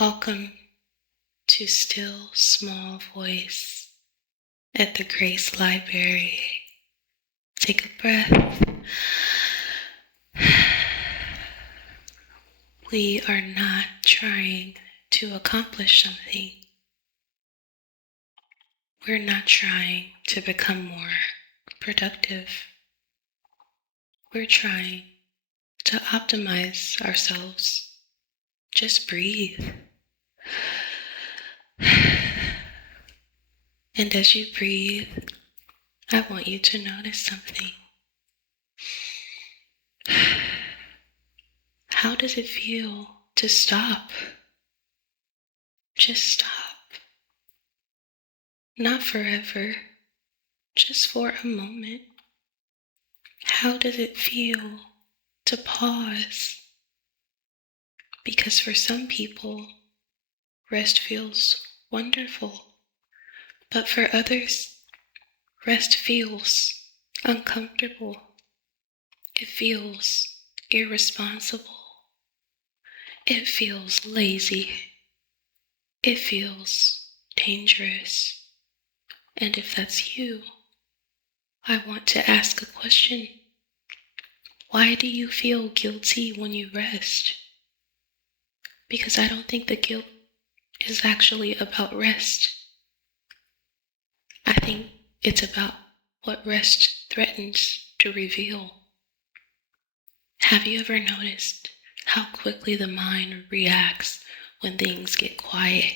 Welcome to Still Small Voice at the Grace Library. Take a breath. We are not trying to accomplish something. We're not trying to become more productive. We're trying to optimize ourselves. Just breathe. And as you breathe, I want you to notice something. How does it feel to stop? Just stop. Not forever, just for a moment. How does it feel to pause? Because for some people, rest feels wonderful. But for others, rest feels uncomfortable. It feels irresponsible. It feels lazy. It feels dangerous. And if that's you, I want to ask a question. Why do you feel guilty when you rest? Because I don't think the guilt is actually about rest. I think it's about what rest threatens to reveal. Have you ever noticed how quickly the mind reacts when things get quiet?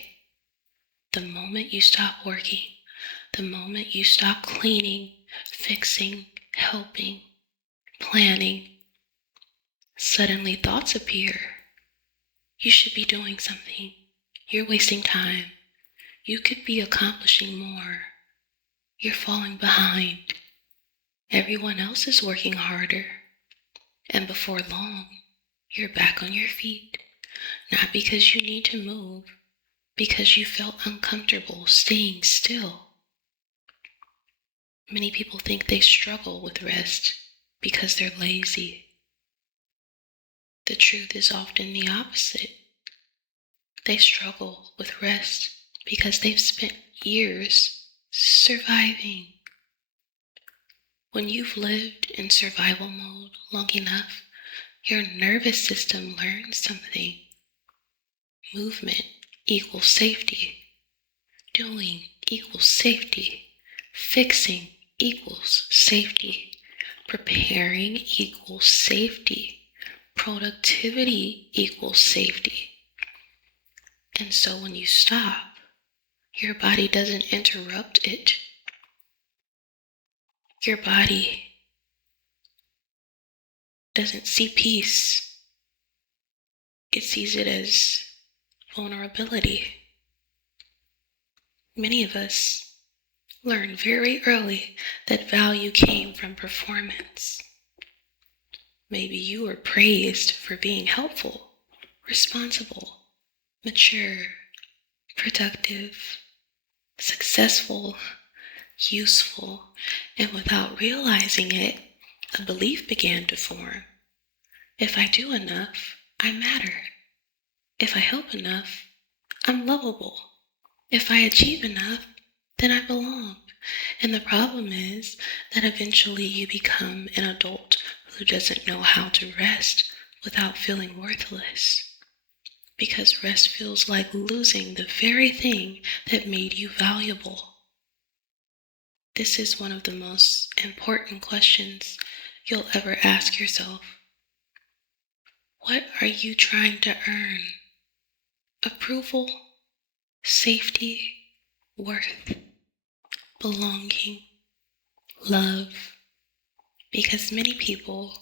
The moment you stop working, the moment you stop cleaning, fixing, helping, planning, suddenly thoughts appear. You should be doing something. You're wasting time. You could be accomplishing more. You're falling behind. Everyone else is working harder. And before long, you're back on your feet. Not because you need to move, because you felt uncomfortable staying still. Many people think they struggle with rest because they're lazy. The truth is often the opposite. They struggle with rest because they've spent years surviving. When you've lived in survival mode long enough, your nervous system learns something. Movement equals safety. Doing equals safety. Fixing equals safety. Preparing equals safety. Productivity equals safety. And so when you stop, your body doesn't interrupt it. Your body doesn't see peace. It sees it as vulnerability. Many of us learned very early that value came from performance. Maybe you were praised for being helpful, responsible, mature, productive, successful, useful, and without realizing it, a belief began to form. If I do enough, I matter. If I help enough, I'm lovable. If I achieve enough, then I belong. And the problem is that eventually you become an adult who doesn't know how to rest without feeling worthless. Because rest feels like losing the very thing that made you valuable. This is one of the most important questions you'll ever ask yourself. What are you trying to earn? Approval, safety, worth, belonging, love. Because many people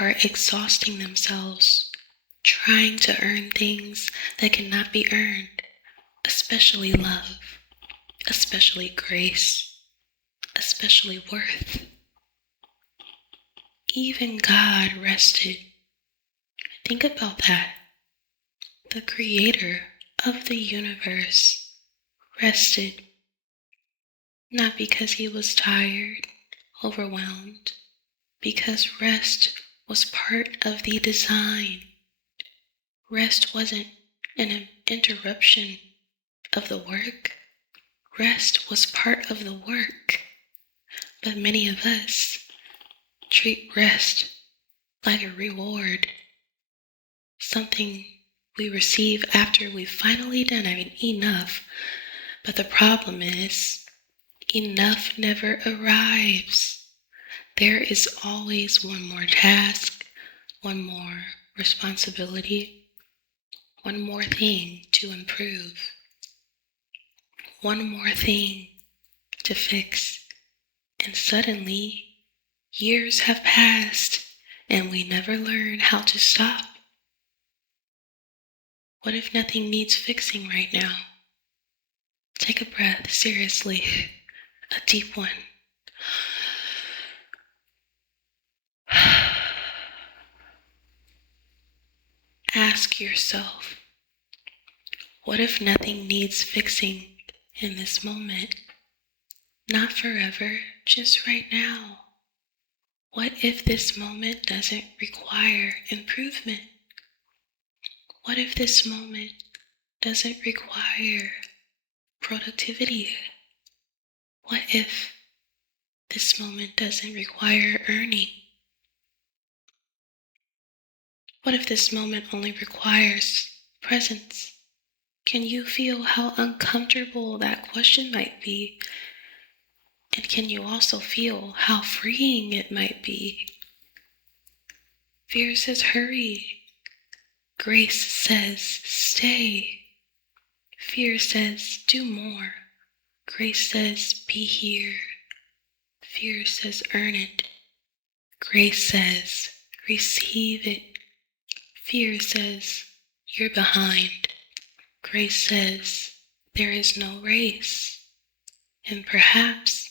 are exhausting themselves trying to earn things that cannot be earned, especially love, especially grace, especially worth. Even God rested. Think about that. The creator of the universe rested, not because he was tired, overwhelmed, because rest was part of the design. Rest wasn't an interruption of the work. Rest was part of the work, but many of us treat rest like a reward, something we receive after we've finally done enough. But the problem is, enough never arrives. There is always one more task, one more responsibility, one more thing to improve, one more thing to fix. And suddenly, years have passed and we never learn how to stop. What if nothing needs fixing right now? Take a breath, seriously, a deep one. Ask yourself, what if nothing needs fixing in this moment? Not forever, just right now. What if this moment doesn't require improvement? What if this moment doesn't require productivity? What if this moment doesn't require earning? What if this moment only requires presence? Can you feel how uncomfortable that question might be? And can you also feel how freeing it might be? Fear says hurry. Grace says stay. Fear says do more. Grace says be here. Fear says earn it. Grace says receive it. Fear says you're behind. Grace says there is no race. And perhaps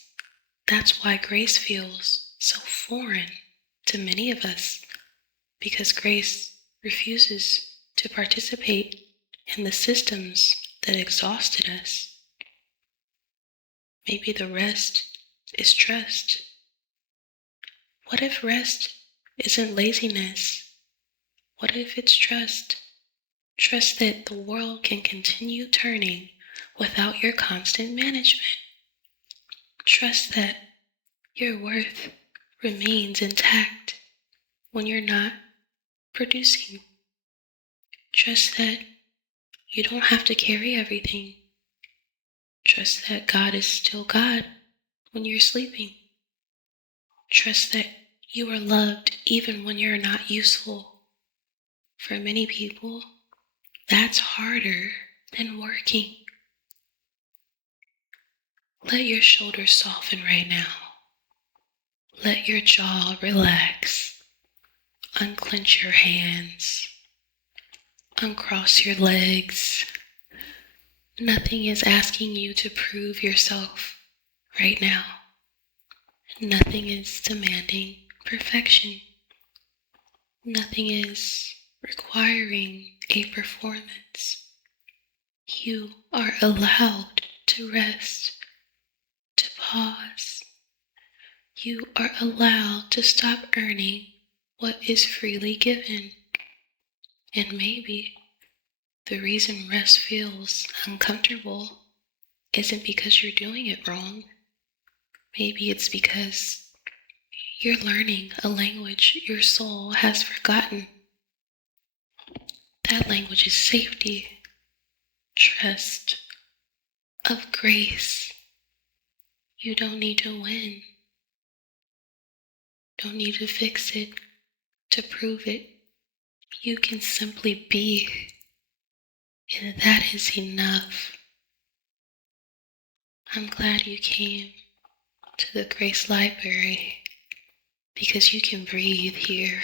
that's why grace feels so foreign to many of us, because grace refuses to participate in the systems that exhausted us. Maybe the rest is trust. What if rest isn't laziness? What if it's trust? Trust that the world can continue turning without your constant management. Trust that your worth remains intact when you're not producing. Trust that you don't have to carry everything. Trust that God is still God when you're sleeping. Trust that you are loved even when you're not useful. For many people, that's harder than working. Let your shoulders soften right now. Let your jaw relax. Unclench your hands. Uncross your legs. Nothing is asking you to prove yourself right now. Nothing is demanding perfection. Nothing is requiring a performance. You are allowed to rest, to pause. You are allowed to stop earning what is freely given. And maybe the reason rest feels uncomfortable isn't because you're doing it wrong. Maybe it's because you're learning a language your soul has forgotten. That language is safety, trust, of grace. You don't need to win. Don't need to fix it, to prove it. You can simply be, and that is enough. I'm glad you came to the Grace Library because you can breathe here.